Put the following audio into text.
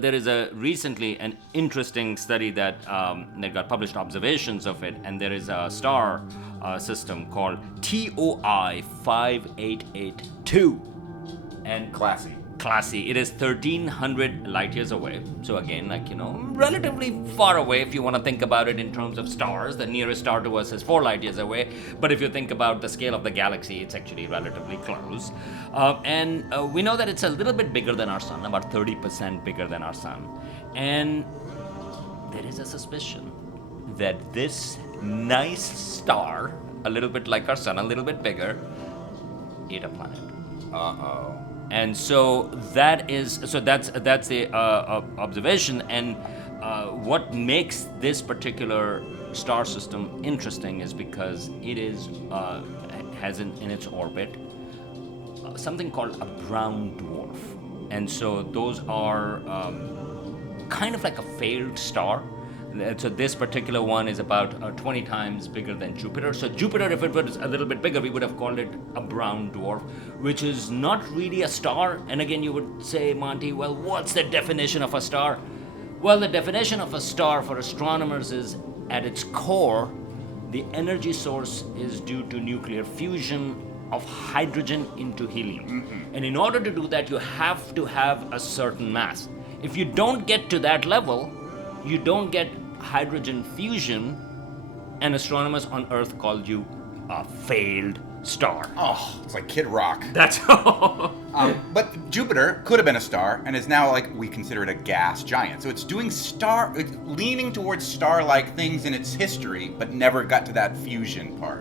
There is recently an interesting study that got published, observations of it, and there is a star system called TOI 5882. And Classy. It is 1,300 light years away. So again, relatively far away if you want to think about it in terms of stars. The nearest star to us is 4 light years away. But if you think about the scale of the galaxy, it's actually relatively close. And we know that it's a little bit bigger than our sun, about 30% bigger than our sun. And there is a suspicion that this nice star, a little bit like our sun, a little bit bigger, ate a planet. Uh-oh. And so that's the observation, and what makes this particular star system interesting is because it has in its orbit something called a brown dwarf, and so those are kind of like a failed star. So this particular one is about 20 times bigger than Jupiter. So Jupiter, if it was a little bit bigger, we would have called it a brown dwarf, which is not really a star. And again, you would say, Monty, well, what's the definition of a star? Well, the definition of a star for astronomers is, at its core, the energy source is due to nuclear fusion of hydrogen into helium. Mm-hmm. And in order to do that, you have to have a certain mass. If you don't get to that level, you don't get hydrogen fusion, and astronomers on Earth called you a failed star. Oh, it's like Kid Rock. That's all. But Jupiter could have been a star, and is now, we consider it a gas giant. So it's it's leaning towards star-like things in its history, but never got to that fusion part.